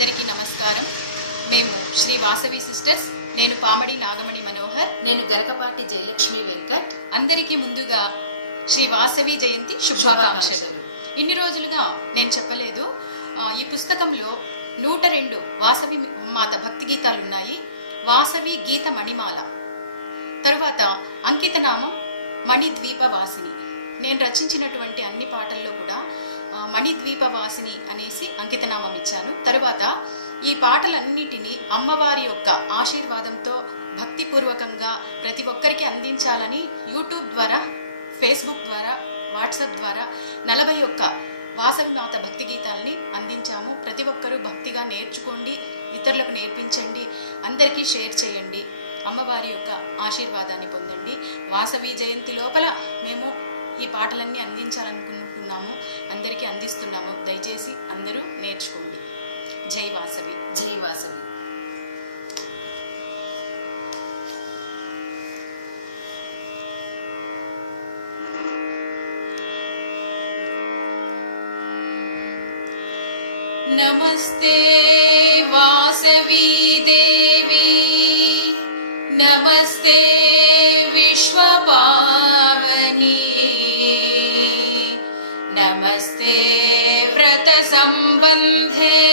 అందరికీ నమస్కారం. మేము శ్రీ వాసవి సిస్టర్స్. నేను పామడి నాగమణి మనోహర్. నేను గరకపాటి జయలక్ష్మి వెంకట్. అందరికీ ముందుగా శ్రీ వాసవి జయంతి శుభాకాంక్షలు. ఇన్ని రోజులుగా నేను చెప్పలేదు. ఈ పుస్తకంలో 102 వాసవి మాత భక్తి గీతాలు ఉన్నాయి. వాసవి గీత మణిమాల, తర్వాత అంకితనామం మణిద్వీప వాసిని. నేను రచించినటువంటి అన్ని పాటల్లో కూడా మణిద్వీప వాసిని అనేసి అంకితనామం ఇచ్చాను. తరువాత ఈ పాటలన్నిటినీ అమ్మవారి యొక్క ఆశీర్వాదంతో భక్తిపూర్వకంగా ప్రతి ఒక్కరికి అందించాలని యూట్యూబ్ ద్వారా, ఫేస్బుక్ ద్వారా, వాట్సాప్ ద్వారా 41 వాసవి మాత భక్తి గీతాలని అందించాము. ప్రతి ఒక్కరూ భక్తిగా నేర్చుకోండి, ఇతరులకు నేర్పించండి, అందరికీ షేర్ చేయండి, అమ్మవారి యొక్క ఆశీర్వాదాన్ని పొందండి. వాసవి జయంతి లోపల మేము ఈ పాటలన్నీ అందించాలనుకుంటున్నాము, అందరికీ అందిస్తున్నాము. దయచేసి అందరూ నేర్చుకోండి. జై వాసవి. జై వాసవి. नमस्ते वासवी देवी, नमस्ते विश्वपावनी, नमस्ते व्रत संबंधे